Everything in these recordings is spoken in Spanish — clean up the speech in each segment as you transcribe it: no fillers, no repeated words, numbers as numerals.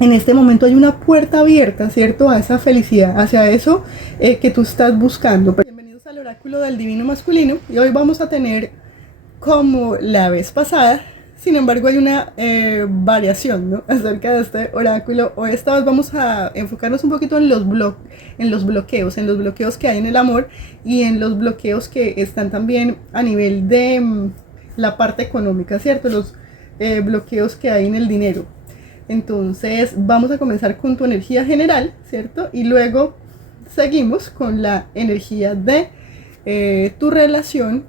en este momento hay una puerta abierta, ¿cierto? A esa felicidad, hacia eso que tú estás buscando. Bienvenidos al oráculo del divino masculino y hoy vamos a tener, como la vez pasada, sin embargo hay una variación, ¿no?, acerca de este oráculo. Hoy esta vez vamos a enfocarnos un poquito en los bloqueos que hay en el amor y en los bloqueos que están también a nivel de la parte económica, ¿cierto? Los bloqueos que hay en el dinero. Entonces vamos a comenzar con tu energía general, ¿cierto? Y luego seguimos con la energía de tu relación.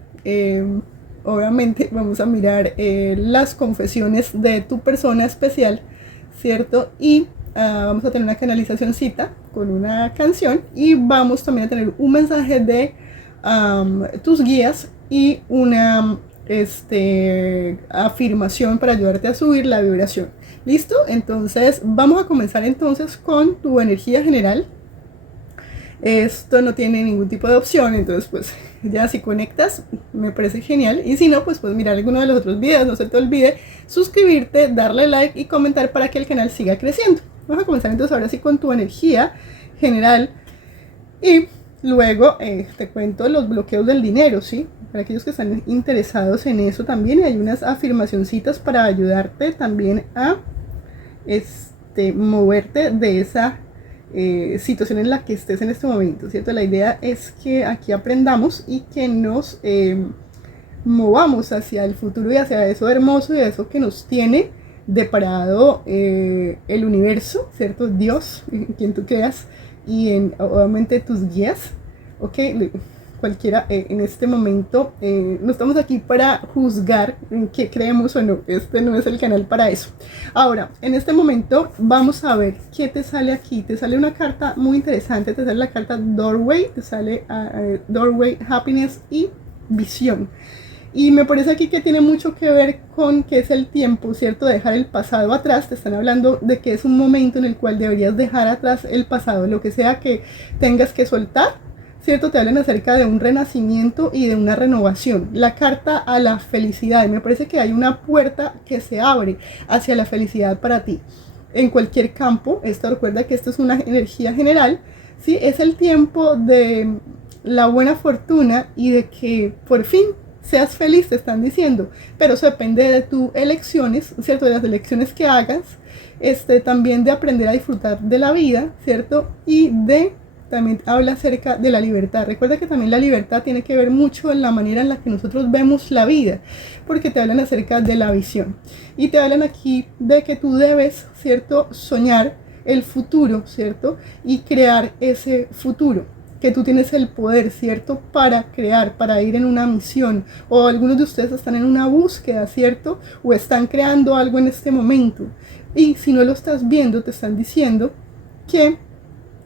Obviamente vamos a mirar las confesiones de tu persona especial, ¿cierto? Y vamos a tener una canalizacióncita con una canción y vamos también a tener un mensaje de tus guías y una afirmación para ayudarte a subir la vibración. ¿Listo? Entonces vamos a comenzar entonces con tu energía general. Esto no tiene ningún tipo de opción, entonces pues ya si conectas me parece genial, y si no pues puedes mirar alguno de los otros videos. No se te olvide suscribirte, darle like y comentar para que el canal siga creciendo. Vamos a comenzar entonces ahora sí con tu energía general y luego te cuento los bloqueos del dinero, ¿sí? Para aquellos que están interesados en eso también, y hay unas afirmacioncitas para ayudarte también a moverte de esa situación en la que estés en este momento, ¿cierto? La idea es que aquí aprendamos y que nos movamos hacia el futuro y hacia eso hermoso y a eso que nos tiene deparado el universo, ¿cierto? Dios, quien tú creas, y obviamente tus guías, ¿ok? Cualquiera en este momento. No estamos aquí para juzgar en qué creemos o no. Este no es el canal para eso. Ahora, en este momento vamos a ver qué te sale aquí. Te sale una carta muy interesante. Te sale la carta Doorway. Te sale Doorway, Happiness y Visión. Y me parece aquí que tiene mucho que ver con que es el tiempo, ¿cierto? De dejar el pasado atrás. Te están hablando de que es un momento en el cual deberías dejar atrás el pasado, lo que sea que tengas que soltar, ¿cierto? Te hablan acerca de un renacimiento y de una renovación. La carta a la felicidad. Me parece que hay una puerta que se abre hacia la felicidad para ti. En cualquier campo, recuerda que esto es una energía general, ¿sí? Es el tiempo de la buena fortuna y de que por fin seas feliz, te están diciendo. Pero eso depende de tus elecciones, ¿cierto? De las elecciones que hagas. También de aprender a disfrutar de la vida, ¿cierto? Y de también habla acerca de la libertad. Recuerda que también la libertad tiene que ver mucho en la manera en la que nosotros vemos la vida, porque te hablan acerca de la visión. Y te hablan aquí de que tú debes, ¿cierto?, soñar el futuro, ¿cierto? Y crear ese futuro. Que tú tienes el poder, ¿cierto?, para crear, para ir en una misión. O algunos de ustedes están en una búsqueda, ¿cierto? O están creando algo en este momento. Y si no lo estás viendo, te están diciendo que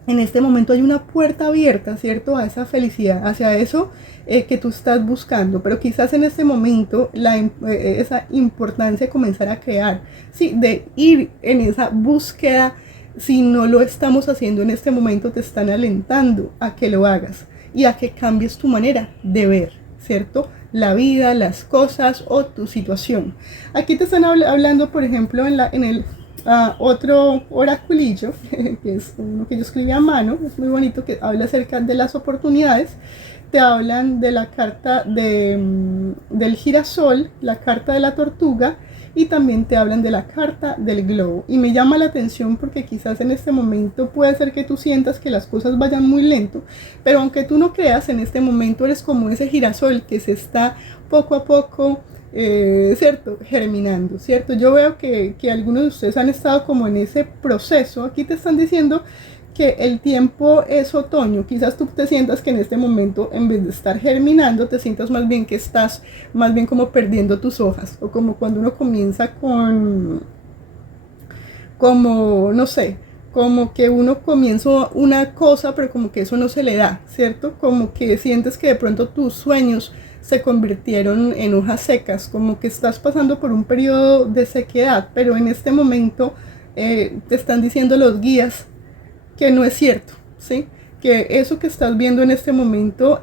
en este momento hay una puerta abierta, ¿cierto?, a esa felicidad, hacia eso que tú estás buscando. Pero quizás en este momento esa importancia de comenzar a crear, ¿sí?, de ir en esa búsqueda. Si no lo estamos haciendo en este momento, te están alentando a que lo hagas y a que cambies tu manera de ver, ¿cierto?, la vida, las cosas o tu situación. Aquí te están hablando, por ejemplo, en el otro oraculillo, que es uno que yo escribí a mano, es muy bonito, que habla acerca de las oportunidades. Te hablan de la carta del girasol, la carta de la tortuga, y también te hablan de la carta del globo. Y me llama la atención porque quizás en este momento puede ser que tú sientas que las cosas vayan muy lento, pero aunque tú no creas, en este momento eres como ese girasol que se está poco a poco ¿cierto?, germinando, ¿cierto? Yo veo que algunos de ustedes han estado como en ese proceso. Aquí te están diciendo que el tiempo es otoño. Quizás tú te sientas que en este momento, en vez de estar germinando, te sientas más bien que estás más bien como perdiendo tus hojas, o como cuando uno comienza como, no sé, como que uno comienza una cosa, pero como que eso no se le da, ¿cierto? Como que sientes que de pronto tus sueños se convirtieron en hojas secas, como que estás pasando por un periodo de sequedad, pero en este momento te están diciendo los guías que no es cierto, ¿sí? Que eso que estás viendo en este momento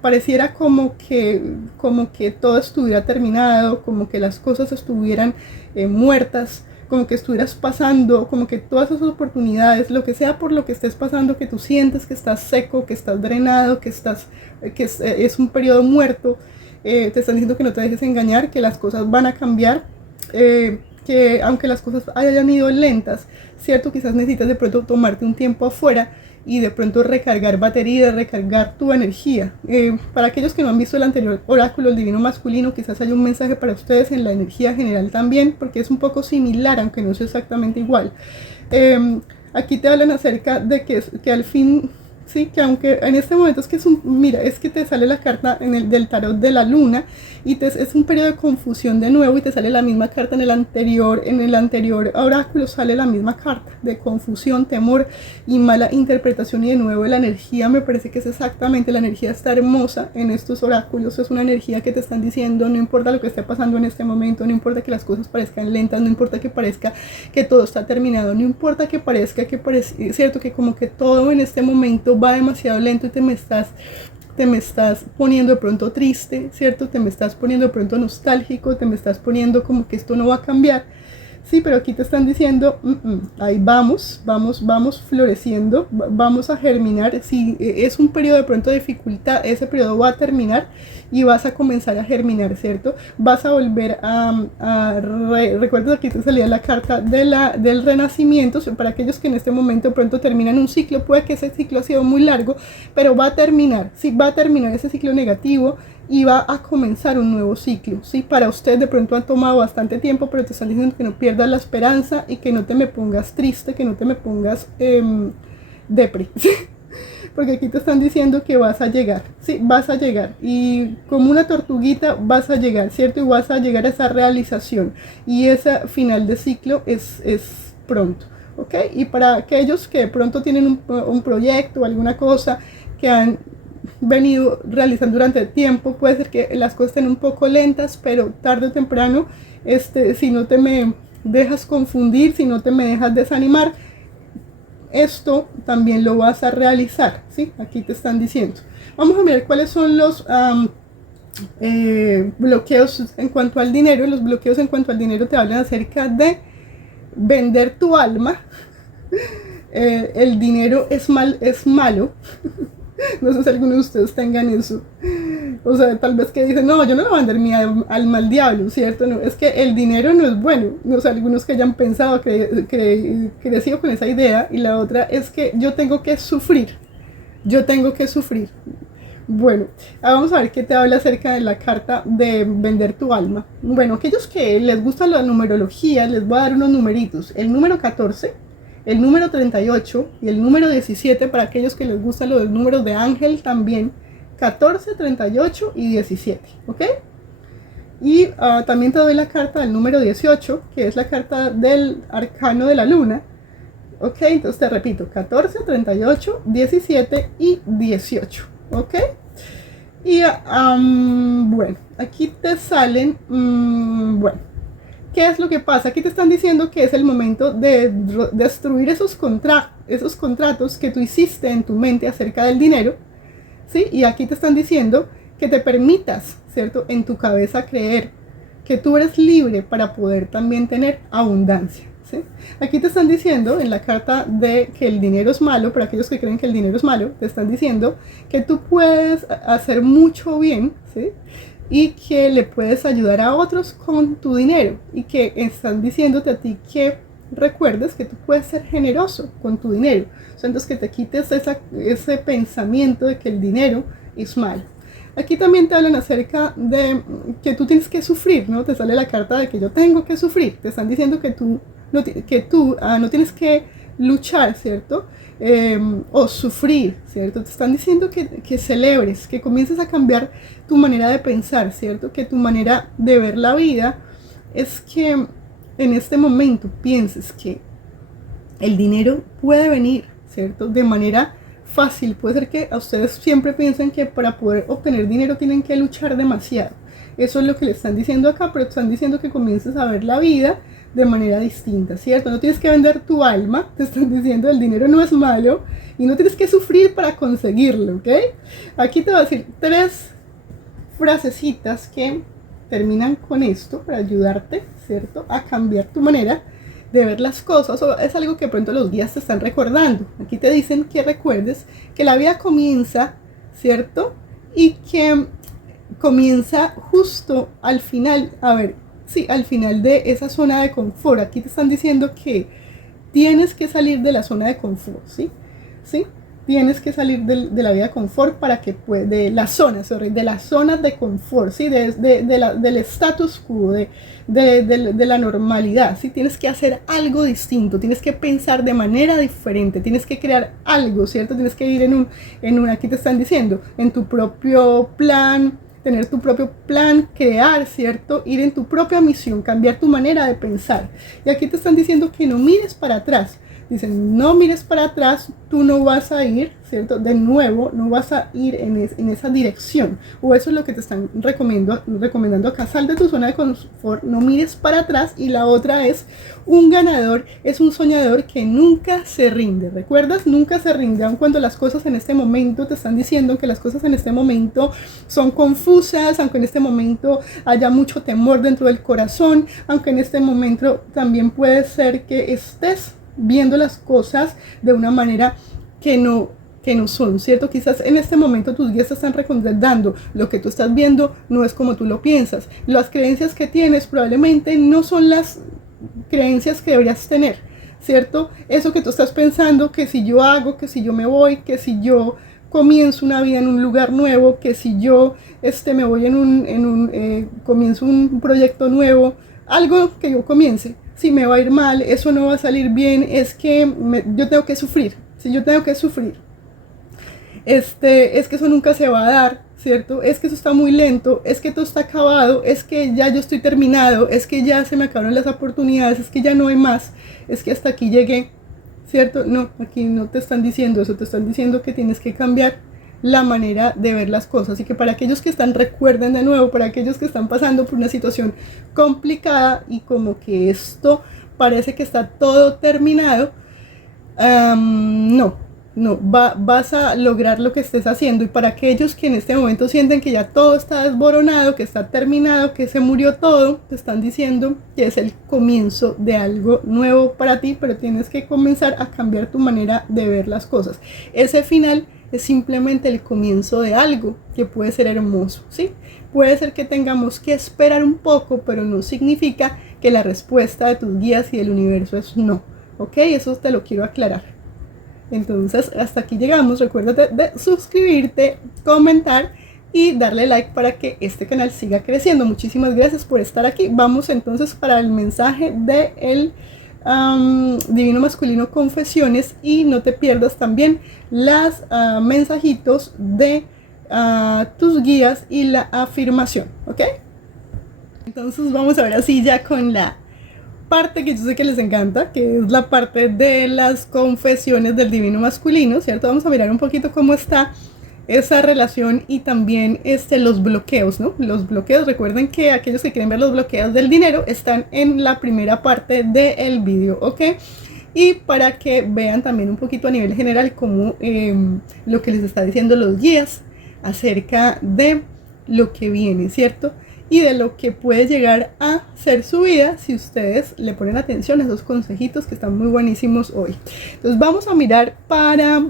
pareciera como que todo estuviera terminado, como que las cosas estuvieran muertas, como que estuvieras pasando, como que todas esas oportunidades, lo que sea por lo que estés pasando, que tú sientes que estás seco, que estás drenado, es un periodo muerto, te están diciendo que no te dejes engañar, que las cosas van a cambiar, que aunque las cosas hayan ido lentas, cierto, quizás necesitas de pronto tomarte un tiempo afuera y de pronto recargar batería, recargar tu energía. Para aquellos que no han visto el anterior oráculo, el divino masculino, quizás haya un mensaje para ustedes en la energía general también, porque es un poco similar, aunque no es exactamente igual. Aquí te hablan acerca de que al fin, sí, que aunque en este momento mira, es que te sale la carta del tarot de la luna y es un periodo de confusión de nuevo y te sale la misma carta en el anterior oráculo sale la misma carta de confusión, temor y mala interpretación, y de nuevo la energía me parece que es exactamente, la energía está hermosa en estos oráculos, es una energía que te están diciendo no importa lo que esté pasando en este momento, no importa que las cosas parezcan lentas, no importa que parezca que todo está terminado, no importa que parezca cierto, que como que todo en este momento va demasiado lento y te me estás poniendo de pronto triste, ¿cierto? Te me estás poniendo de pronto nostálgico, te me estás poniendo como que esto no va a cambiar. Sí, pero aquí te están diciendo, ahí vamos floreciendo, vamos a germinar. Si es un periodo de pronto de dificultad, ese periodo va a terminar y vas a comenzar a germinar, ¿cierto? Vas a volver recuerda que te salía la carta del renacimiento, para aquellos que en este momento de pronto terminan un ciclo, puede que ese ciclo ha sido muy largo, pero va a terminar, sí, va a terminar ese ciclo negativo y va a comenzar un nuevo ciclo, ¿sí? Para usted de pronto ha tomado bastante tiempo, pero te están diciendo que no pierdas la esperanza y que no te me pongas triste, que no te me pongas depre, ¿sí? Porque aquí te están diciendo que vas a llegar, ¿sí? Vas a llegar y como una tortuguita vas a llegar, ¿cierto? Y vas a llegar a esa realización y ese final de ciclo es pronto, ¿ok? Y para aquellos que de pronto tienen un proyecto o alguna cosa que han venido realizando durante el tiempo, puede ser que las cosas estén un poco lentas, pero tarde o temprano, si no te me dejas confundir, si no te me dejas desanimar, esto también lo vas a realizar, ¿sí? Aquí te están diciendo. Vamos a ver cuáles son los bloqueos en cuanto al dinero. Los bloqueos en cuanto al dinero te hablan acerca de vender tu alma. El dinero es malo. No sé si algunos de ustedes tengan eso. O sea, tal vez que dicen, no, yo no le voy a vender mi alma al diablo, ¿cierto? No, es que el dinero no es bueno. O sea, algunos que hayan pensado, crecido con esa idea. Y la otra es que yo tengo que sufrir. Bueno, vamos a ver qué te habla acerca de la carta de vender tu alma. Bueno, aquellos que les gusta la numerología, les voy a dar unos numeritos. El número 14, el número 38 y el número 17 para aquellos que les gustan los números de ángel también. 14, 38 y 17, ¿ok? Y también te doy la carta del número 18, que es la carta del arcano de la luna. Ok, entonces te repito, 14, 38, 17 y 18, ¿ok? Y bueno, aquí te salen, bueno, ¿qué es lo que pasa? Aquí te están diciendo que es el momento de destruir esos contratos que tú hiciste en tu mente acerca del dinero, ¿sí? Y aquí te están diciendo que te permitas, ¿cierto? En tu cabeza creer que tú eres libre para poder también tener abundancia, ¿sí? Aquí te están diciendo en la carta de que el dinero es malo, para aquellos que creen que el dinero es malo, te están diciendo que tú puedes hacer mucho bien, ¿sí? Y que le puedes ayudar a otros con tu dinero, y que están diciéndote a ti que recuerdes que tú puedes ser generoso con tu dinero. O sea, entonces que te quites ese pensamiento de que el dinero es malo. Aquí también te hablan acerca de que tú tienes que sufrir, ¿no? Te sale la carta de que yo tengo que sufrir. Te están diciendo que tú no tienes que luchar, ¿cierto? O sufrir, ¿cierto? Te están diciendo que celebres, que comiences a cambiar tu manera de pensar, ¿cierto? Que tu manera de ver la vida es que en este momento pienses que el dinero puede venir, ¿cierto? De manera fácil. Puede ser que a ustedes siempre piensen que para poder obtener dinero tienen que luchar demasiado. Eso es lo que le están diciendo acá, pero te están diciendo que comiences a ver la vida de manera distinta, ¿cierto? No tienes que vender tu alma, te están diciendo el dinero no es malo y no tienes que sufrir para conseguirlo, ¿ok? Aquí te voy a decir 3 frasecitas que terminan con esto para ayudarte, ¿cierto? A cambiar tu manera de ver las cosas, o es algo que de pronto los guías te están recordando. Aquí te dicen que recuerdes que la vida comienza, ¿cierto? Y que comienza justo al final, a ver, sí, al final de esa zona de confort. Aquí te están diciendo que tienes que salir de la zona de confort, ¿sí? ¿Sí? Tienes que salir de la vida de confort para que de las zonas de confort, ¿sí? Del status quo, de la normalidad, ¿sí? Tienes que hacer algo distinto, tienes que pensar de manera diferente, tienes que crear algo, ¿cierto? Tienes que ir aquí te están diciendo, en tu propio plan, tener tu propio plan, crear, ¿cierto? Ir en tu propia misión, cambiar tu manera de pensar. Y aquí te están diciendo que no mires para atrás. Dicen, no mires para atrás, tú no vas a ir, ¿cierto? De nuevo, no vas a ir en esa dirección. O eso es lo que te están recomendando acá. Sal de tu zona de confort, no mires para atrás. Y la otra es, un ganador es un soñador que nunca se rinde. ¿Recuerdas? Nunca se rinde, aun cuando las cosas en este momento te están diciendo que las cosas en este momento son confusas, aunque en este momento haya mucho temor dentro del corazón, aunque en este momento también puede ser que estés viendo las cosas de una manera que no son, ¿cierto? Quizás en este momento tus guías te están recomendando lo que tú estás viendo no es como tú lo piensas. Las creencias que tienes probablemente no son las creencias que deberías tener, ¿cierto? Eso que tú estás pensando, que si yo hago, que si yo me voy, que si yo comienzo una vida en un lugar nuevo, que si yo me voy comienzo un proyecto nuevo, algo que yo comience, si me va a ir mal, eso no va a salir bien, es que yo tengo que sufrir, si yo tengo que sufrir, es que eso nunca se va a dar, ¿cierto? Es que eso está muy lento, es que todo está acabado, es que ya yo estoy terminado, es que ya se me acabaron las oportunidades, es que ya no hay más, es que hasta aquí llegué, ¿cierto? No, aquí no te están diciendo eso, te están diciendo que tienes que cambiar la manera de ver las cosas, y que para aquellos que recuerden de nuevo, para aquellos que están pasando por una situación complicada y como que esto parece que está todo terminado, vas a lograr lo que estés haciendo. Y para aquellos que en este momento sienten que ya todo está desboronado, que está terminado, que se murió todo, te están diciendo que es el comienzo de algo nuevo para ti, pero tienes que comenzar a cambiar tu manera de ver las cosas. Ese final es simplemente el comienzo de algo que puede ser hermoso, ¿sí? Puede ser que tengamos que esperar un poco, pero no significa que la respuesta de tus guías y del universo es no, ¿ok? Eso te lo quiero aclarar. Entonces, hasta aquí llegamos. Recuérdate de suscribirte, comentar y darle like para que este canal siga creciendo. Muchísimas gracias por estar aquí. Vamos entonces para el mensaje del Divino Masculino Confesiones, y no te pierdas también los mensajitos de tus guías y la afirmación, ¿ok? Entonces vamos a ver así ya con la parte que yo sé que les encanta, que es la parte de las confesiones del Divino Masculino, ¿cierto? Vamos a mirar un poquito cómo está esa relación y también los bloqueos, ¿no? Los bloqueos, recuerden que aquellos que quieren ver los bloqueos del dinero están en la primera parte del vídeo, ¿ok? Y para que vean también un poquito a nivel general cómo lo que les está diciendo los guías acerca de lo que viene, ¿cierto? Y de lo que puede llegar a ser su vida si ustedes le ponen atención a esos consejitos que están muy buenísimos hoy. Entonces vamos a mirar para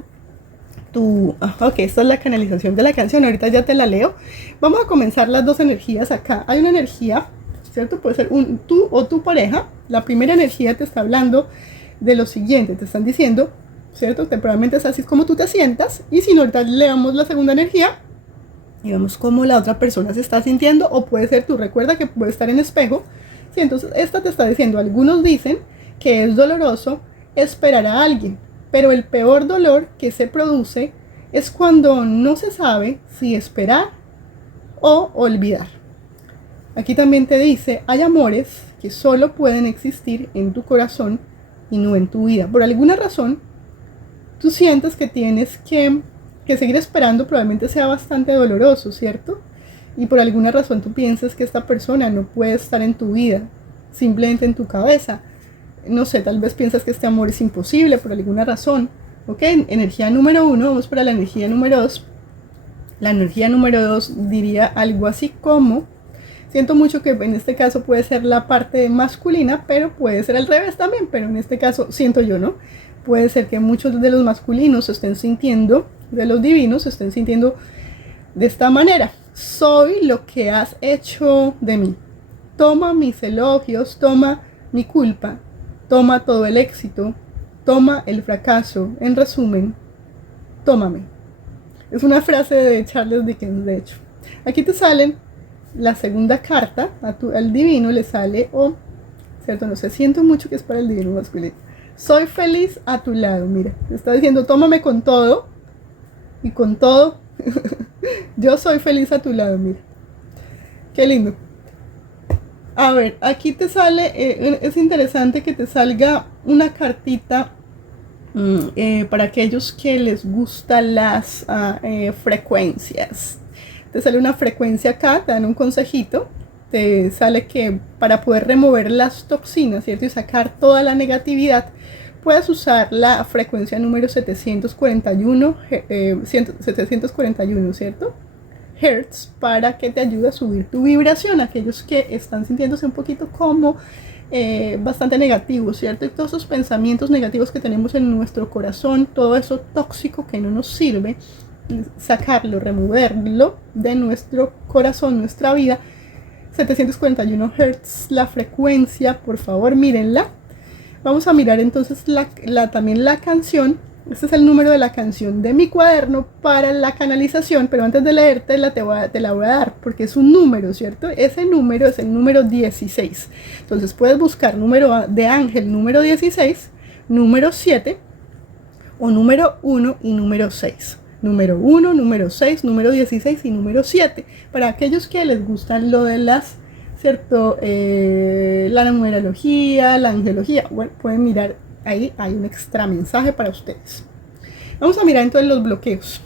ok, esta es la canalización de la canción, ahorita ya te la leo. Vamos a comenzar las dos energías acá. Hay una energía, ¿cierto? Puede ser tú o tu pareja. La primera energía te está hablando de lo siguiente, te están diciendo, ¿cierto? Temporalmente es así como tú te sientas, y si no, ahorita leamos la segunda energía y vemos cómo la otra persona se está sintiendo, o puede ser tú, recuerda que puede estar en espejo, ¿sí? Entonces esta te está diciendo, algunos dicen que es doloroso esperar a alguien, pero el peor dolor que se produce es cuando no se sabe si esperar o olvidar. Aquí también te dice, hay amores que solo pueden existir en tu corazón y no en tu vida. Por alguna razón, tú sientes que tienes que seguir esperando, probablemente sea bastante doloroso, ¿cierto? Y por alguna razón tú piensas que esta persona no puede estar en tu vida, simplemente en tu cabeza. No sé, tal vez piensas que este amor es imposible por alguna razón, ¿ok? Energía número 1, vamos para la energía número 2. La energía número 2 diría algo así como, Siento mucho que en este caso puede ser la parte masculina, pero puede ser al revés también, pero en este caso siento yo, ¿no? Puede ser que muchos de los masculinos se estén sintiendo, de los divinos se estén sintiendo de esta manera. Soy lo que has hecho de mí. Toma mis elogios, toma mi culpa, toma todo el éxito, toma el fracaso. En resumen, tómame. Es una frase de Charles Dickens, de hecho. Aquí te salen la segunda carta, al divino le sale, ¿cierto? No sé, siento mucho que es para el divino masculino. Soy feliz a tu lado, mira. Está diciendo, tómame con todo, y con todo, yo soy feliz a tu lado, mira. Qué lindo. A ver, aquí te sale, es interesante que te salga una cartita para aquellos que les gustan las frecuencias. Te sale una frecuencia acá, te dan un consejito, te sale que para poder remover las toxinas, ¿cierto? Y sacar toda la negatividad, puedes usar la frecuencia número 741, 741, ¿cierto? Hertz, para que te ayude a subir tu vibración. Aquellos que están sintiéndose un poquito como bastante negativos, ¿cierto? Y todos esos pensamientos negativos que tenemos en nuestro corazón, todo eso tóxico que no nos sirve, sacarlo, removerlo de nuestro corazón, nuestra vida. 741 Hz, la frecuencia, por favor mírenla. Vamos a mirar entonces también la canción. Este es el número de la canción de mi cuaderno para la canalización, pero antes de leértela te la voy a dar, porque es un número, ¿cierto? Ese número es el número 16. Entonces puedes buscar número de ángel número 16, número 7, o número 1 y número 6. Número 1, número 6, número 16 y número 7. Para aquellos que les gustan lo de las, ¿cierto? La numerología, la angelología. Bueno, pueden mirar, ahí hay un extra mensaje para ustedes. Vamos a mirar entonces los bloqueos.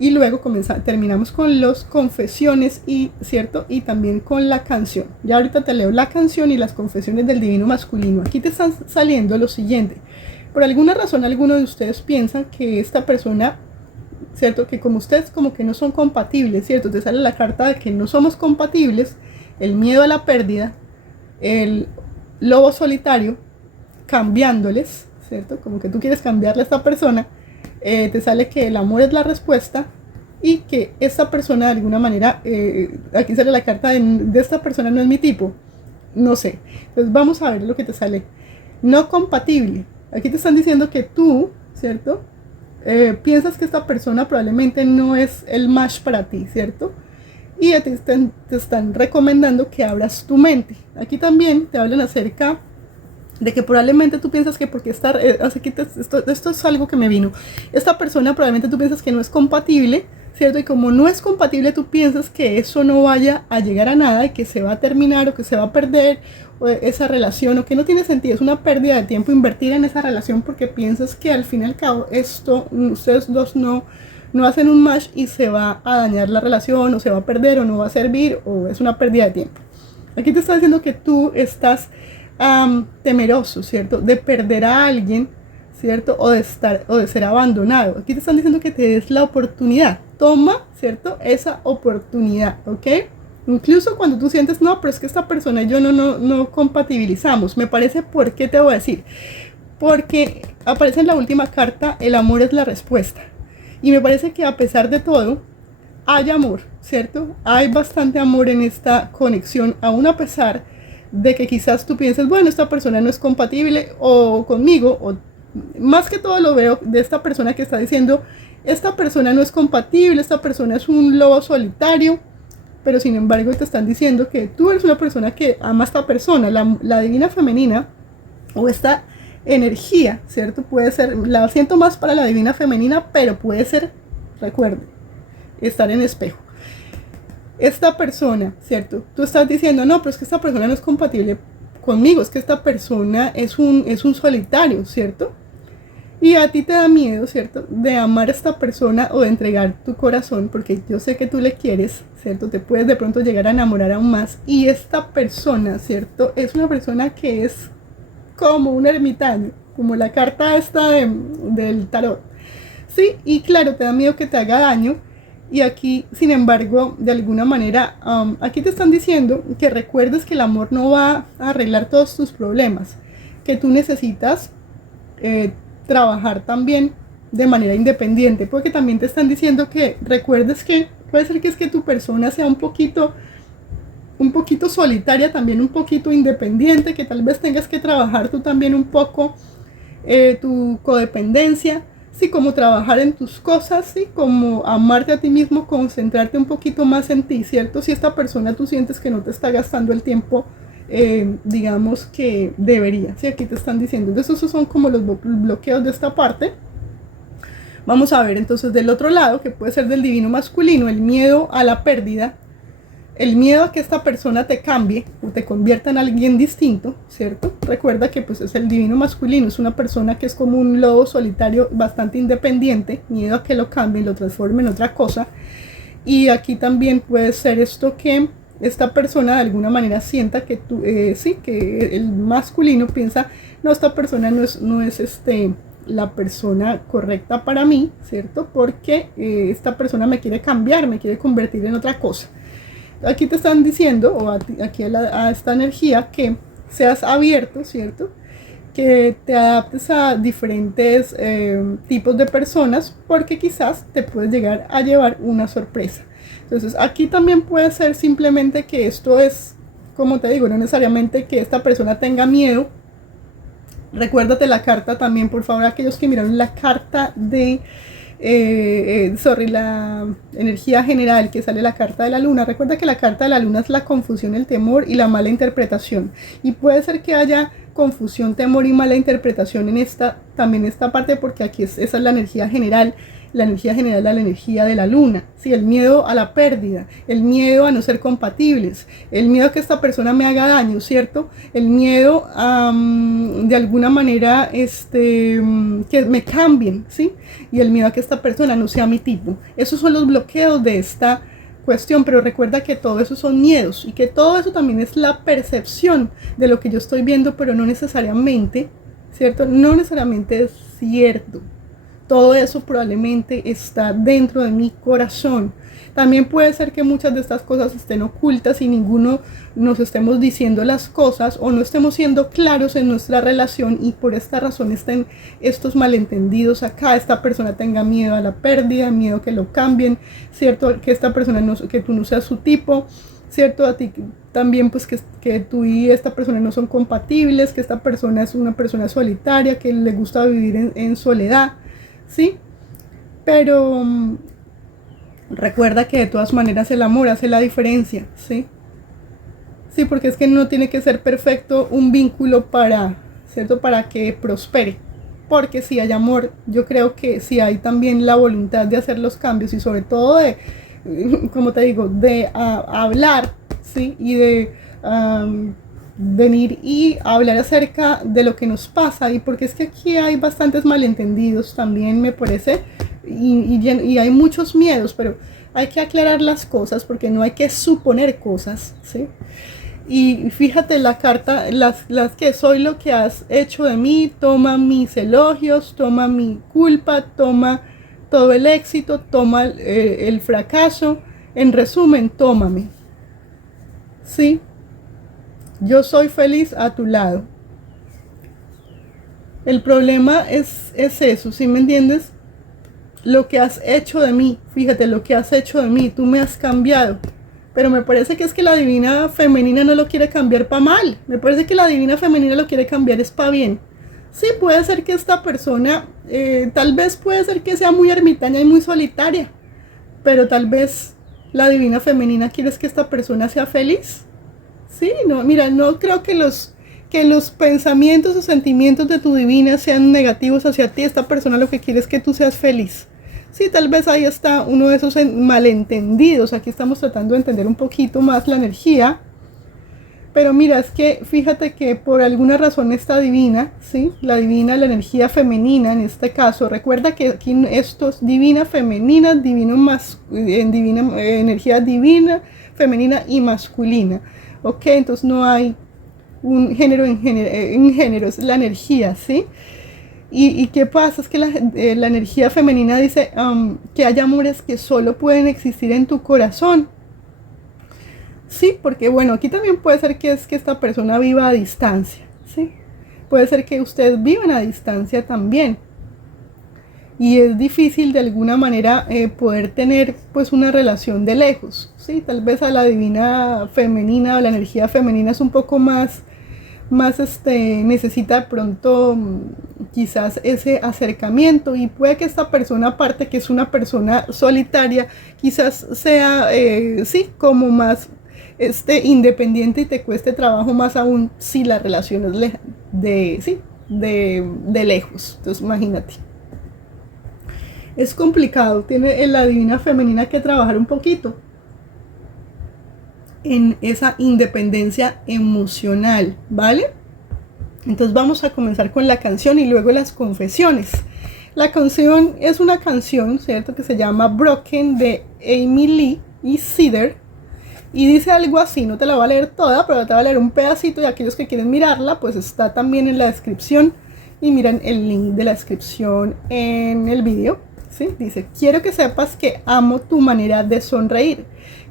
Y luego terminamos con las confesiones y, ¿cierto? Y también con la canción. Ya ahorita te leo la canción y las confesiones del divino masculino. Aquí te están saliendo lo siguiente. Por alguna razón, algunos de ustedes piensan que esta persona, ¿cierto? Que como ustedes como que no son compatibles, ¿cierto? Te sale la carta de que no somos compatibles, el miedo a la pérdida, el lobo solitario, cambiándoles, ¿cierto? Como que tú quieres cambiarle a esta persona, te sale que el amor es la respuesta y que esta persona de alguna manera, aquí sale la carta de esta persona no es mi tipo, no sé. Entonces vamos a ver lo que te sale. No compatible. Aquí te están diciendo que tú, ¿cierto? Piensas que esta persona probablemente no es el match para ti, ¿cierto? Y te están recomendando que abras tu mente. Aquí también te hablan acerca de que probablemente tú piensas que porque esto es algo que me vino. Esta persona probablemente tú piensas que no es compatible, ¿cierto? Y como no es compatible, tú piensas que eso no vaya a llegar a nada y que se va a terminar o que se va a perder esa relación, o que no tiene sentido, es una pérdida de tiempo invertir en esa relación porque piensas que al fin y al cabo ustedes dos no hacen un match y se va a dañar la relación, o se va a perder, o no va a servir, o es una pérdida de tiempo. Aquí te está diciendo que tú estás temeroso, ¿cierto? De perder a alguien, ¿cierto? O de ser abandonado. Aquí te están diciendo que te des la oportunidad. Toma, ¿cierto? Esa oportunidad, ¿ok? Incluso cuando tú sientes, no, pero es que esta persona y yo no compatibilizamos. Me parece, ¿por qué te voy a decir? Porque aparece en la última carta, el amor es la respuesta. Y me parece que a pesar de todo, hay amor, ¿cierto? Hay bastante amor en esta conexión, aún a pesar de que quizás tú pienses, bueno, esta persona no es compatible o conmigo, o más que todo lo veo de esta persona que está diciendo, esta persona no es compatible, esta persona es un lobo solitario, pero sin embargo te están diciendo que tú eres una persona que ama a esta persona, la divina femenina, o esta energía, ¿cierto? Puede ser, la siento más para la divina femenina, pero puede ser, recuerde, estar en espejo. Esta persona, ¿cierto? Tú estás diciendo, no, pero es que esta persona no es compatible conmigo, es que esta persona es un solitario, ¿cierto? Y a ti te da miedo, ¿cierto? De amar a esta persona o de entregar tu corazón, porque yo sé que tú le quieres, ¿cierto? Te puedes de pronto llegar a enamorar aún más. Y esta persona, ¿cierto? Es una persona que es como un ermitaño, como la carta esta del tarot. Sí, y claro, te da miedo que te haga daño. Y aquí, sin embargo, de alguna manera, aquí te están diciendo que recuerdes que el amor no va a arreglar todos tus problemas, que tú necesitas trabajar también de manera independiente, porque también te están diciendo que recuerdes que puede ser que es que tu persona sea un poquito solitaria, también un poquito independiente, que tal vez tengas que trabajar tú también un poco tu codependencia, sí, como trabajar en tus cosas, sí, como amarte a ti mismo, concentrarte un poquito más en ti, ¿cierto? Si esta persona tú sientes que no te está gastando el tiempo, digamos que debería, sí, aquí te están diciendo. Entonces esos son como los bloqueos de esta parte. Vamos a ver entonces del otro lado, que puede ser del divino masculino, el miedo a la pérdida, el miedo a que esta persona te cambie o te convierta en alguien distinto, ¿cierto? Recuerda que pues es el divino masculino, es una persona que es como un lobo solitario bastante independiente, miedo a que lo cambie, lo transforme en otra cosa. Y aquí también puede ser esto que esta persona de alguna manera sienta que tú, sí, que el masculino piensa, no, esta persona no es la persona correcta para mí, ¿cierto? Porque esta persona me quiere cambiar, me quiere convertir en otra cosa. Aquí te están diciendo, o aquí a esta energía, que seas abierto, ¿cierto? Que te adaptes a diferentes tipos de personas, porque quizás te puedes llegar a llevar una sorpresa. Entonces aquí también puede ser simplemente que esto es, como te digo, no necesariamente que esta persona tenga miedo. Recuérdate la carta también, por favor, aquellos que miraron la carta de la energía general, que sale la carta de la luna. Recuerda que la carta de la luna es la confusión, el temor y la mala interpretación, y puede ser que haya confusión, temor y mala interpretación en esta parte, porque aquí esa es la energía general, la energía de la luna, ¿sí? El miedo a la pérdida, el miedo a no ser compatibles, el miedo a que esta persona me haga daño, ¿cierto? El miedo a, de alguna manera, que me cambien, ¿sí? Y el miedo a que esta persona no sea mi tipo. Esos son los bloqueos de esta cuestión, pero recuerda que todo eso son miedos y que todo eso también es la percepción de lo que yo estoy viendo, pero no necesariamente, ¿cierto? No necesariamente es cierto. Todo eso probablemente está dentro de mi corazón. También puede ser que muchas de estas cosas estén ocultas y ninguno nos estemos diciendo las cosas o no estemos siendo claros en nuestra relación, y por esta razón estén estos malentendidos acá. Esta persona tenga miedo a la pérdida, miedo que lo cambien, ¿cierto? Que esta persona que tú no seas su tipo, ¿cierto? A ti también pues que tú y esta persona no son compatibles, que esta persona es una persona solitaria, que le gusta vivir en soledad, ¿sí? Pero recuerda que de todas maneras el amor hace la diferencia, ¿sí? Sí, porque es que no tiene que ser perfecto un vínculo ¿cierto? Para que prospere. Porque si hay amor, yo creo que si hay también la voluntad de hacer los cambios y sobre todo de, como te digo, de hablar, ¿sí? Y de venir y hablar acerca de lo que nos pasa, y porque es que aquí hay bastantes malentendidos también, me parece, y hay muchos miedos, pero hay que aclarar las cosas porque no hay que suponer cosas, ¿sí? Y fíjate la carta, las que soy lo que has hecho de mí, toma mis elogios, toma mi culpa, toma todo el éxito, toma el fracaso, en resumen, tómame, ¿sí? Yo soy feliz a tu lado. El problema es eso, ¿sí me entiendes? Lo que has hecho de mí, fíjate lo que has hecho de mí, tú me has cambiado. Pero me parece que es que la divina femenina no lo quiere cambiar para mal. Me parece que la divina femenina lo quiere cambiar es para bien. Sí, puede ser que esta persona, tal vez puede ser que sea muy ermitaña y muy solitaria, pero tal vez la divina femenina quiere que esta persona sea feliz. Sí, no, mira, no creo que los pensamientos o sentimientos de tu divina sean negativos hacia ti. Esta persona lo que quiere es que tú seas feliz. Sí, tal vez ahí está uno de esos malentendidos. Aquí estamos tratando de entender un poquito más la energía. Pero mira, es que fíjate que por alguna razón esta divina, ¿sí? La divina, la energía femenina en este caso. Recuerda que aquí esto es divina femenina, energía divina, femenina y masculina. Ok, entonces no hay un género en género, es la energía, ¿sí? ¿Y qué pasa? Es que la energía femenina dice que hay amores que solo pueden existir en tu corazón. Sí, porque bueno, aquí también puede ser que es que esta persona viva a distancia, ¿sí? Puede ser que ustedes vivan a distancia también. Y es difícil de alguna manera poder tener pues una relación de lejos, ¿sí? Tal vez a la divina femenina o la energía femenina es un poco más necesita de pronto quizás ese acercamiento, y puede que esta persona, aparte que es una persona solitaria, quizás sea sí, como más independiente, y te cueste trabajo más aún si la relación es de lejos. Entonces imagínate, es complicado, tiene en la divina femenina que trabajar un poquito en esa independencia emocional, ¿vale? Entonces vamos a comenzar con la canción y luego las confesiones. La canción es una canción, ¿cierto?, que se llama Broken, de Amy Lee y Cedar, y dice algo así. No te la voy a leer toda, pero te voy a leer un pedacito, y aquellos que quieren mirarla, pues está también en la descripción, y miran el link de la descripción en el video, ¿sí? Dice: quiero que sepas que amo tu manera de sonreír.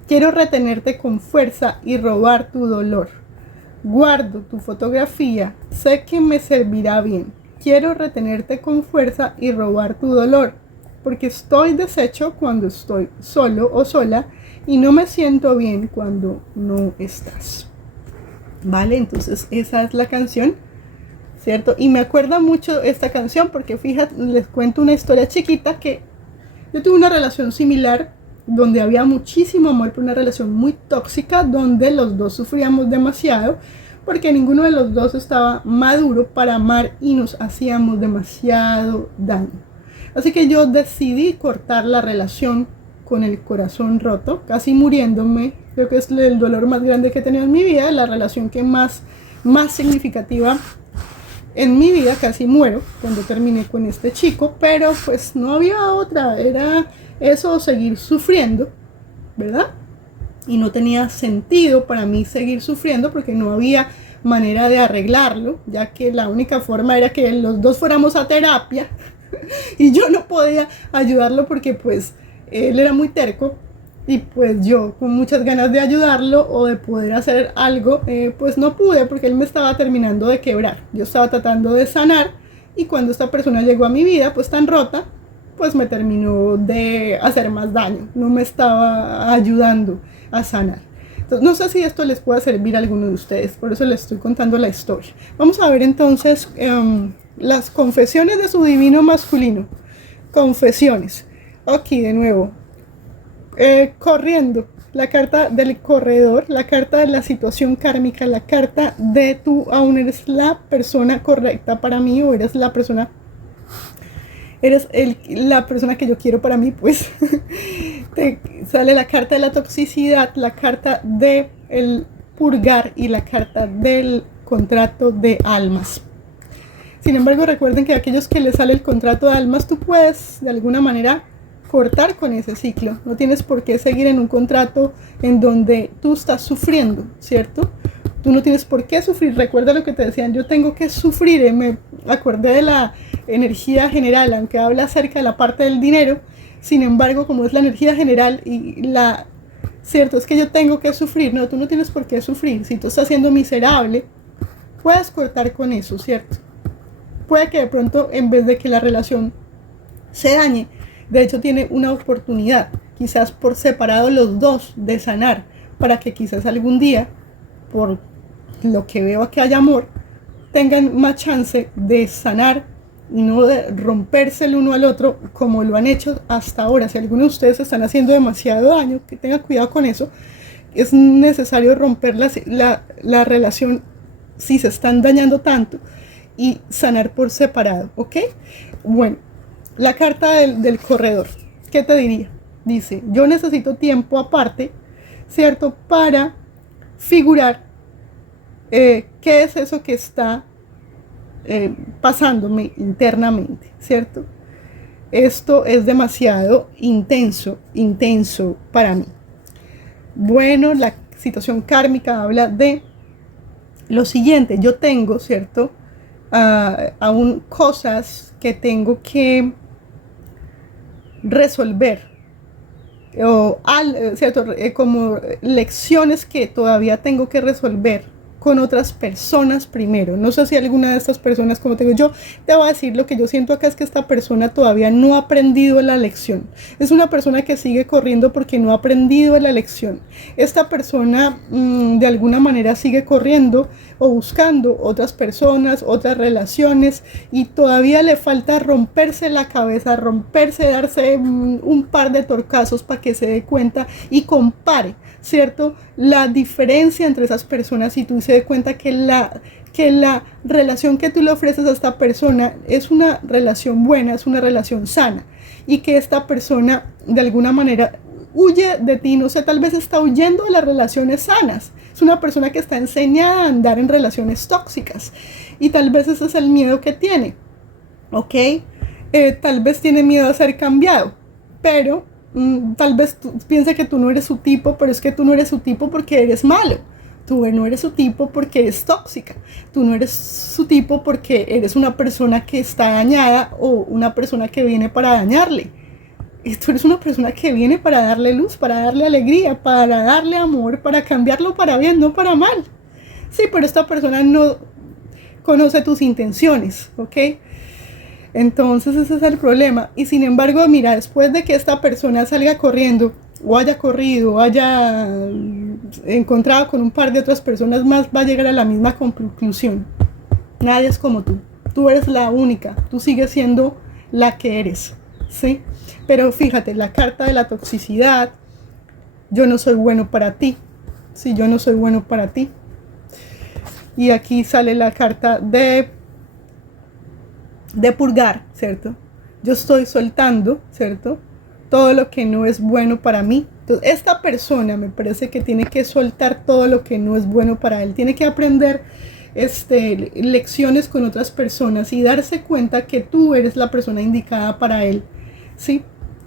Quiero retenerte con fuerza y robar tu dolor. Guardo tu fotografía, sé que me servirá bien. Quiero retenerte con fuerza y robar tu dolor, porque estoy deshecho cuando estoy solo o sola y no me siento bien cuando no estás. Vale, entonces esa es la canción, ¿cierto? Y me acuerda mucho esta canción porque, fíjate, les cuento una historia chiquita, que yo tuve una relación similar donde había muchísimo amor, pero una relación muy tóxica, donde los dos sufríamos demasiado porque ninguno de los dos estaba maduro para amar y nos hacíamos demasiado daño. Así que yo decidí cortar la relación con el corazón roto, casi muriéndome. Creo que es el dolor más grande que he tenido en mi vida, la relación que más significativa en mi vida. Casi muero cuando terminé con este chico, pero pues no había otra, era eso, seguir sufriendo, ¿verdad? Y no tenía sentido para mí seguir sufriendo porque no había manera de arreglarlo, ya que la única forma era que los dos fuéramos a terapia y yo no podía ayudarlo porque pues él era muy terco, y pues yo con muchas ganas de ayudarlo o de poder hacer algo, pues no pude porque él me estaba terminando de quebrar. Yo estaba tratando de sanar, y cuando esta persona llegó a mi vida pues tan rota, pues me terminó de hacer más daño, no me estaba ayudando a sanar. Entonces no sé si esto les pueda servir a alguno de ustedes, por eso les estoy contando la historia. Vamos a ver entonces las confesiones de su divino masculino. Confesiones. Aquí de nuevo, corriendo, la carta del corredor, la carta de la situación kármica, la carta de tú aún eres la persona correcta para mí, o eres la persona que yo quiero para mí, pues. Te sale la carta de la toxicidad, la carta de el purgar y la carta del contrato de almas. Sin embargo, recuerden que a aquellos que les sale el contrato de almas, tú puedes de alguna manera cortar con ese ciclo. No tienes por qué seguir en un contrato en donde tú estás sufriendo, ¿cierto? Tú no tienes por qué sufrir. Recuerda lo que te decían: yo tengo que sufrir. Me acordé de la energía general, aunque habla acerca de la parte del dinero. Sin embargo, como es la energía general y cierto, es que yo tengo que sufrir. No, tú no tienes por qué sufrir. Si tú estás siendo miserable, puedes cortar con eso, ¿cierto? Puede que de pronto, en vez de que la relación se dañe, de hecho tiene una oportunidad, quizás por separado los dos, de sanar, para que quizás algún día, por lo que veo que haya amor, tengan más chance de sanar y no de romperse el uno al otro como lo han hecho hasta ahora. Si algunos de ustedes están haciendo demasiado daño, que tengan cuidado con eso. Es necesario romper la relación si se están dañando tanto y sanar por separado, ¿ok? Bueno, la carta del corredor, ¿qué te diría? Dice: yo necesito tiempo aparte, ¿cierto?, para figurar qué es eso que está pasándome internamente, ¿cierto? Esto es demasiado intenso para mí. Bueno, la situación kármica habla de lo siguiente: yo tengo, ¿cierto?, aún cosas que tengo que resolver, ¿cierto? Como lecciones que todavía tengo que resolver con otras personas primero. No sé si alguna de estas personas, como te digo, yo te voy a decir, lo que yo siento acá es que esta persona todavía no ha aprendido la lección. Es una persona que sigue corriendo porque no ha aprendido la lección. Esta persona de alguna manera sigue corriendo o buscando otras personas, otras relaciones, y todavía le falta romperse la cabeza, darse un par de torcazos para que se dé cuenta y compare, ¿cierto? La diferencia entre esas personas, y tú se dé cuenta que la relación que tú le ofreces a esta persona es una relación buena, es una relación sana, y que esta persona de alguna manera huye de ti, no sé, tal vez está huyendo de las relaciones sanas. Es una persona que está enseñada a andar en relaciones tóxicas, y tal vez ese es el miedo que tiene, ¿ok? Tal vez tiene miedo a ser cambiado, pero tal vez piensa que tú no eres su tipo, pero es que tú no eres su tipo porque eres malo. Tú no eres su tipo porque eres tóxica. Tú no eres su tipo porque eres una persona que está dañada o una persona que viene para dañarle. Tú eres una persona que viene para darle luz, para darle alegría, para darle amor, para cambiarlo para bien, no para mal. Sí, pero esta persona no conoce tus intenciones, ¿ok? Entonces ese es el problema. Y sin embargo, mira, después de que esta persona salga corriendo, o haya corrido, o haya encontrado con un par de otras personas más, va a llegar a la misma conclusión. Nadie es como tú. Tú eres la única. Tú sigues siendo la que eres, ¿sí? Pero fíjate, la carta de la toxicidad, yo no soy bueno para ti. Sí, yo no soy bueno para ti. Y aquí sale la carta de purgar, ¿cierto? Yo estoy soltando, ¿cierto? Todo lo que no es bueno para mí. Entonces, esta persona me parece que tiene que soltar todo lo que no es bueno para él. Tiene que aprender lecciones con otras personas y darse cuenta que tú eres la persona indicada para él, ¿sí?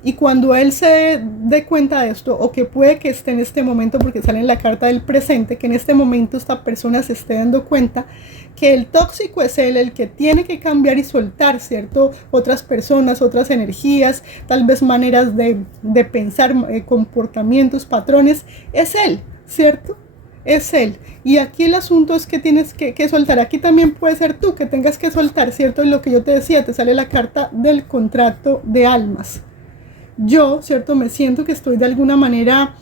Y cuando él se dé cuenta de esto, o que puede que esté en este momento, porque sale en la carta del presente, que en este momento esta persona se esté dando cuenta que el tóxico es él, el que tiene que cambiar y soltar, ¿cierto? Otras personas, otras energías, tal vez maneras de pensar, comportamientos, patrones, es él, ¿cierto? Es él. Y aquí el asunto es que tienes que soltar. Aquí también puede ser tú que tengas que soltar, ¿cierto? Lo que yo te decía, te sale la carta del contrato de almas. Yo, ¿cierto? Me siento que estoy de alguna manera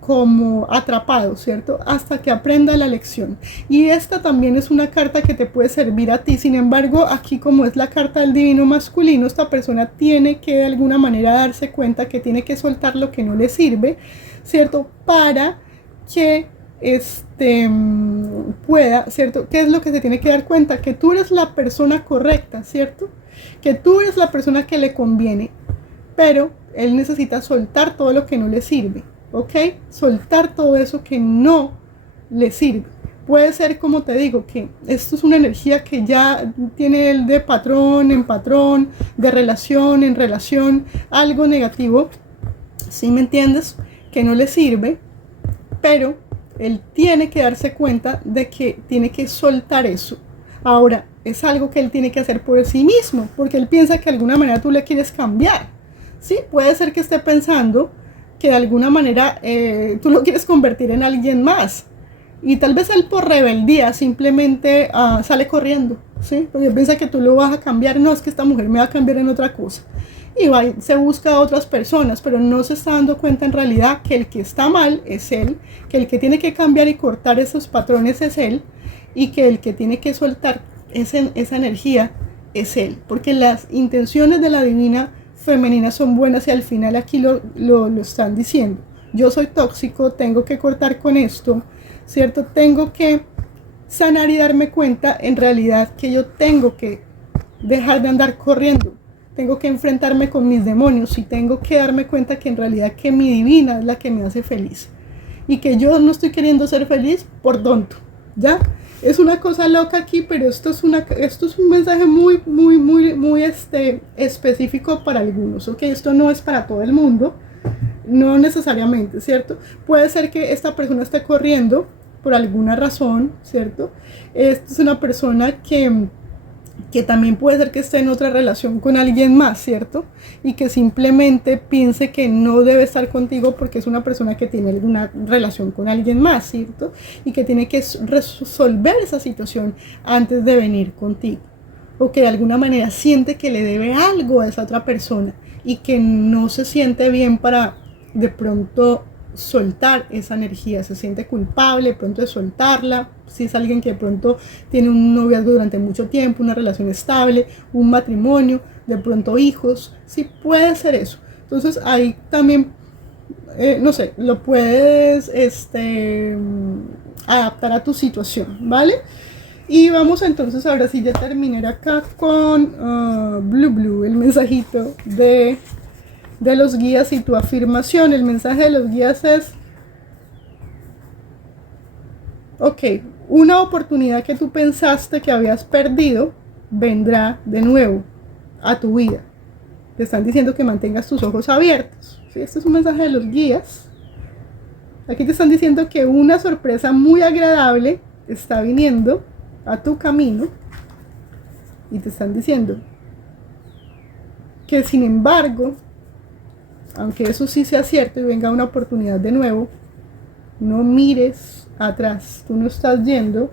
como atrapado, ¿cierto? Hasta que aprenda la lección. Y esta también es una carta que te puede servir a ti. Sin embargo, aquí como es la carta del divino masculino, esta persona tiene que de alguna manera darse cuenta que tiene que soltar lo que no le sirve, ¿cierto? Para que pueda, ¿cierto? ¿Qué es lo que se tiene que dar cuenta? Que tú eres la persona correcta, ¿cierto? Que tú eres la persona que le conviene. Pero él necesita soltar todo lo que no le sirve, ¿ok? Soltar todo eso que no le sirve. Puede ser, como te digo, que esto es una energía que ya tiene él de patrón en patrón, de relación en relación, algo negativo, ¿sí me entiendes? Que no le sirve, pero él tiene que darse cuenta de que tiene que soltar eso. Ahora, es algo que él tiene que hacer por sí mismo, porque él piensa que de alguna manera tú le quieres cambiar. Sí, puede ser que esté pensando que de alguna manera tú lo quieres convertir en alguien más. Y tal vez él por rebeldía simplemente sale corriendo, ¿sí? Porque piensa que tú lo vas a cambiar. No, es que esta mujer me va a cambiar en otra cosa. Y va, se busca a otras personas, pero no se está dando cuenta en realidad que el que está mal es él, que el que tiene que cambiar y cortar esos patrones es él, y que el que tiene que soltar esa energía es él. Porque las intenciones de la divina femeninas son buenas, y al final aquí lo están diciendo. Yo soy tóxico, tengo que cortar con esto, ¿cierto? Tengo que sanar y darme cuenta en realidad que yo tengo que dejar de andar corriendo. Tengo que enfrentarme con mis demonios, y tengo que darme cuenta que en realidad que mi divina es la que me hace feliz. Y que yo no estoy queriendo ser feliz por tonto, ¿ya? Es una cosa loca aquí, pero esto es un mensaje muy específico para algunos, ¿ok? Esto no es para todo el mundo, no necesariamente, ¿cierto? Puede ser que esta persona esté corriendo por alguna razón, ¿cierto? Esta es una persona que también puede ser que esté en otra relación con alguien más, ¿cierto? Y que simplemente piense que no debe estar contigo porque es una persona que tiene alguna relación con alguien más, ¿cierto? Y que tiene que resolver esa situación antes de venir contigo. O que de alguna manera siente que le debe algo a esa otra persona y que no se siente bien para de pronto soltar esa energía, se siente culpable de pronto de soltarla, si es alguien que de pronto tiene un noviazgo durante mucho tiempo, una relación estable, un matrimonio, de pronto hijos, sí puede ser eso. Entonces ahí también, no sé, lo puedes adaptar a tu situación, ¿vale? Y vamos entonces, ahora sí ya terminar acá con Blue, el mensajito de los guías y tu afirmación. El mensaje de los guías es: ok, una oportunidad que tú pensaste que habías perdido vendrá de nuevo a tu vida. Te están diciendo que mantengas tus ojos abiertos, ¿sí? Este es un mensaje de los guías. Aquí te están diciendo que una sorpresa muy agradable está viniendo a tu camino y te están diciendo que, sin embargo, aunque eso sí sea cierto y venga una oportunidad de nuevo, no mires atrás. Tú no estás yendo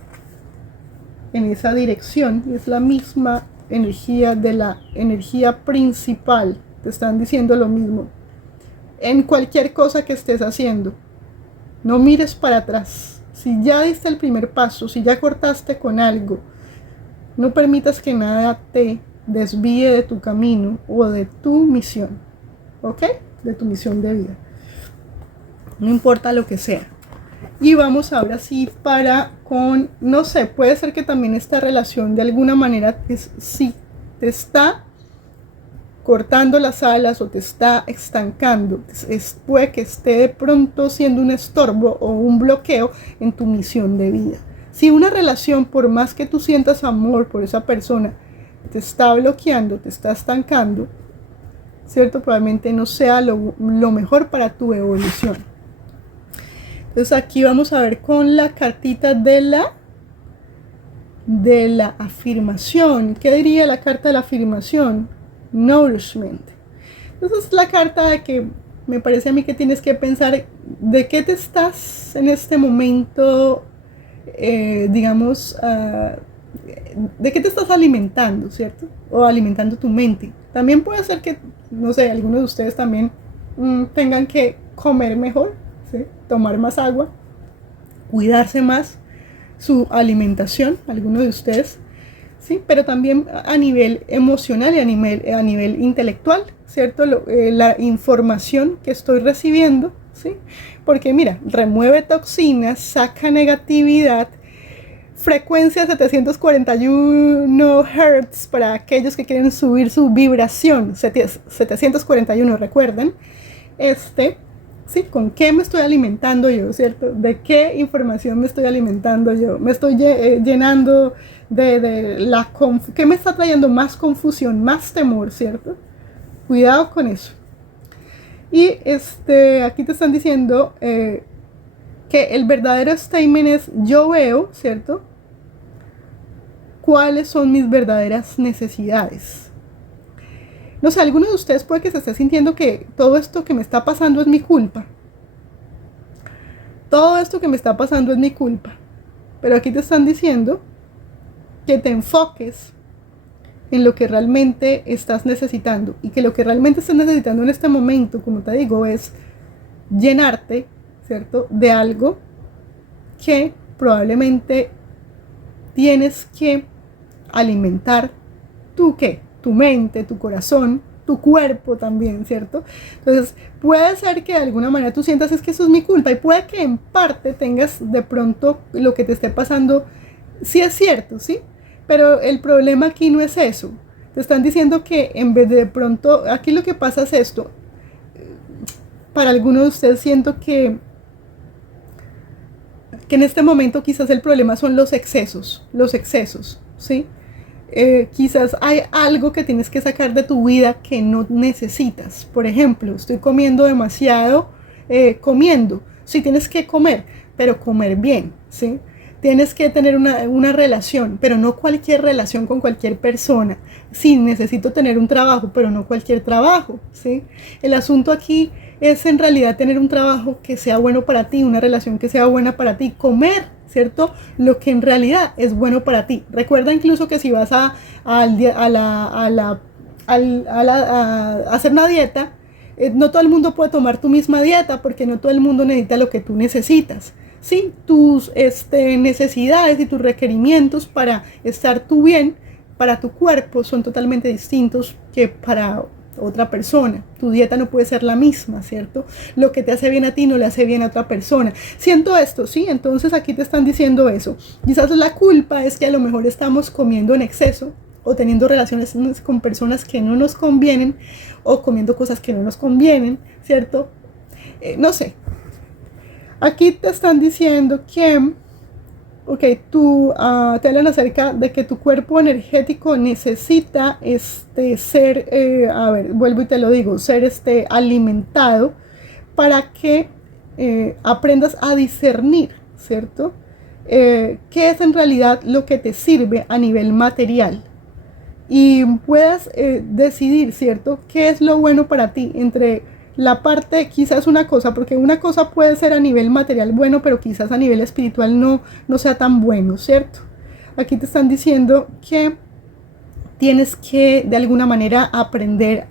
en esa dirección. Es la misma energía de la energía principal. Te están diciendo lo mismo. En cualquier cosa que estés haciendo, no mires para atrás. Si ya diste el primer paso, si ya cortaste con algo, no permitas que nada te desvíe de tu camino o de tu misión. ¿Ok? De tu misión de vida, no importa lo que sea. Y vamos ahora sí con, no sé, puede ser que también esta relación de alguna manera sí te está cortando las alas o te está estancando, puede que esté de pronto siendo un estorbo o un bloqueo en tu misión de vida. Si una relación, por más que tú sientas amor por esa persona, te está bloqueando, te está estancando, ¿cierto? Probablemente no sea lo mejor para tu evolución. Entonces aquí vamos a ver con la cartita de la afirmación. ¿Qué diría la carta de la afirmación? Nourishment. Entonces es la carta de que me parece a mí que tienes que pensar de qué te estás en este momento, digamos, de qué te estás alimentando, ¿cierto? O alimentando tu mente. También puede ser que, no sé, algunos de ustedes también tengan que comer mejor, ¿sí? Tomar más agua, cuidarse más su alimentación, algunos de ustedes, ¿sí? Pero también a nivel emocional y a nivel intelectual, ¿cierto? La información que estoy recibiendo, ¿sí? Porque mira, remueve toxinas, saca negatividad, frecuencia 741 Hz para aquellos que quieren subir su vibración. 741, recuerden. Sí, ¿con qué me estoy alimentando yo, cierto? ¿De qué información me estoy alimentando yo? Me estoy llenando de ¿qué me está trayendo más confusión, más temor, cierto? Cuidado con eso. Y aquí te están diciendo que el verdadero statement es: yo veo, ¿cierto?, cuáles son mis verdaderas necesidades. No sé, algunos de ustedes puede que se esté sintiendo que todo esto que me está pasando es mi culpa. Todo esto que me está pasando es mi culpa. Pero aquí te están diciendo que te enfoques en lo que realmente estás necesitando. Y que lo que realmente estás necesitando en este momento, como te digo, es llenarte, ¿cierto?, de algo que probablemente tienes que alimentar. ¿Tú qué? Tu mente, tu corazón, tu cuerpo también, ¿cierto? Entonces puede ser que de alguna manera tú sientas es que eso es mi culpa, y puede que en parte tengas de pronto lo que te esté pasando, sí es cierto, ¿sí? Pero el problema aquí no es eso. Te están diciendo que en vez de pronto, aquí lo que pasa es esto. Para algunos de ustedes siento que en este momento quizás el problema son los excesos, ¿sí? Quizás hay algo que tienes que sacar de tu vida que no necesitas. Por ejemplo, estoy comiendo demasiado, si tienes que comer, pero comer bien, ¿sí? Tienes que tener una relación, pero no cualquier relación con cualquier persona. Sí, necesito tener un trabajo, pero no cualquier trabajo, ¿sí? El asunto aquí es en realidad tener un trabajo que sea bueno para ti, una relación que sea buena para ti, comer, ¿cierto? Lo que en realidad es bueno para ti. Recuerda incluso que si vas a hacer una dieta, no todo el mundo puede tomar tu misma dieta porque no todo el mundo necesita lo que tú necesitas. Sí, tus necesidades y tus requerimientos para estar tú bien, para tu cuerpo, son totalmente distintos que para otra persona. Tu dieta no puede ser la misma, ¿cierto? Lo que te hace bien a ti no le hace bien a otra persona. Siento esto, ¿sí? Entonces aquí te están diciendo eso. Quizás la culpa es que a lo mejor estamos comiendo en exceso o teniendo relaciones con personas que no nos convienen o comiendo cosas que no nos convienen, ¿cierto? No sé. Aquí te están diciendo que, ok, te hablan acerca de que tu cuerpo energético necesita ser, vuelvo y te lo digo, ser alimentado para que aprendas a discernir, ¿cierto? ¿Qué es en realidad lo que te sirve a nivel material? Y puedas decidir, ¿cierto? ¿Qué es lo bueno para ti entre la parte, quizás una cosa, porque una cosa puede ser a nivel material bueno, pero quizás a nivel espiritual no sea tan bueno, ¿cierto? Aquí te están diciendo que tienes que de alguna manera aprender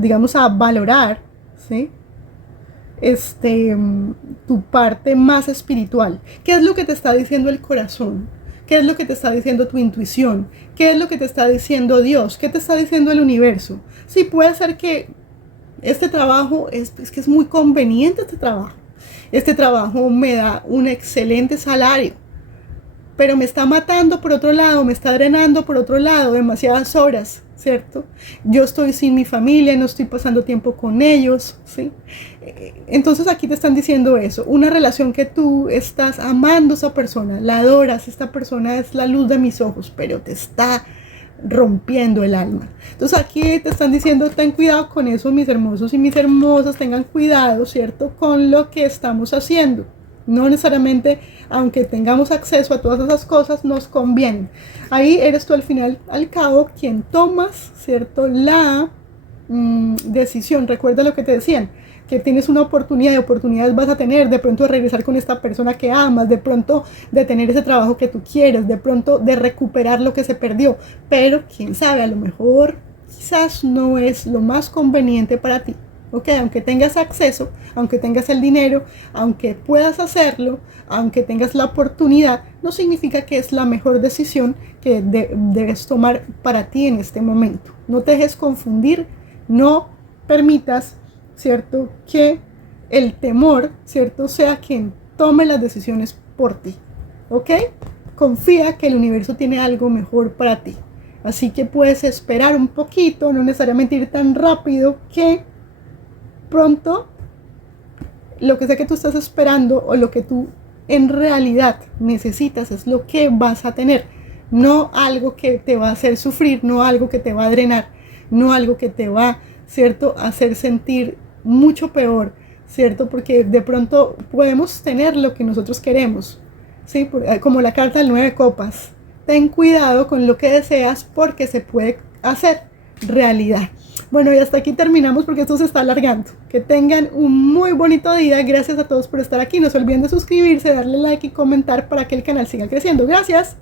digamos, a valorar, ¿sí? Tu parte más espiritual. ¿Qué es lo que te está diciendo el corazón? ¿Qué es lo que te está diciendo tu intuición? ¿Qué es lo que te está diciendo Dios? ¿Qué te está diciendo el universo? Sí, puede ser que este trabajo es que es muy conveniente este trabajo. Este trabajo me da un excelente salario, pero me está matando por otro lado, me está drenando por otro lado, demasiadas horas, ¿cierto? Yo estoy sin mi familia, no estoy pasando tiempo con ellos, ¿sí? Entonces aquí te están diciendo eso, una relación que tú estás amando a esa persona, la adoras, esta persona es la luz de mis ojos, pero te está rompiendo el alma. Entonces aquí te están diciendo, ten cuidado con eso, mis hermosos y mis hermosas, tengan cuidado, ¿cierto? Con lo que estamos haciendo. No necesariamente, aunque tengamos acceso a todas esas cosas, nos convienen. Ahí eres tú al final, al cabo, quien tomas, ¿cierto? La decisión. Recuerda lo que te decían, que tienes una oportunidad, y oportunidades vas a tener, de pronto de regresar con esta persona que amas, de pronto de tener ese trabajo que tú quieres, de pronto de recuperar lo que se perdió, pero quién sabe, a lo mejor quizás no es lo más conveniente para ti. Ok, aunque tengas acceso, aunque tengas el dinero, aunque puedas hacerlo, aunque tengas la oportunidad, no significa que es la mejor decisión que debes tomar para ti en este momento. No te dejes confundir, no permitas, ¿cierto?, que el temor, ¿cierto?, sea quien tome las decisiones por ti. ¿Ok? Confía que el universo tiene algo mejor para ti. Así que puedes esperar un poquito, no necesariamente ir tan rápido, que pronto lo que sea que tú estás esperando o lo que tú en realidad necesitas es lo que vas a tener, no algo que te va a hacer sufrir, no algo que te va a drenar, no algo que te va, ¿cierto?, a hacer sentir mucho peor, ¿cierto? Porque de pronto podemos tener lo que nosotros queremos, ¿sí? Como la carta del 9 de copas. Ten cuidado con lo que deseas porque se puede hacer realidad. Bueno, y hasta aquí terminamos porque esto se está alargando. Que tengan un muy bonito día. Gracias a todos por estar aquí. No se olviden de suscribirse, darle like y comentar para que el canal siga creciendo. Gracias.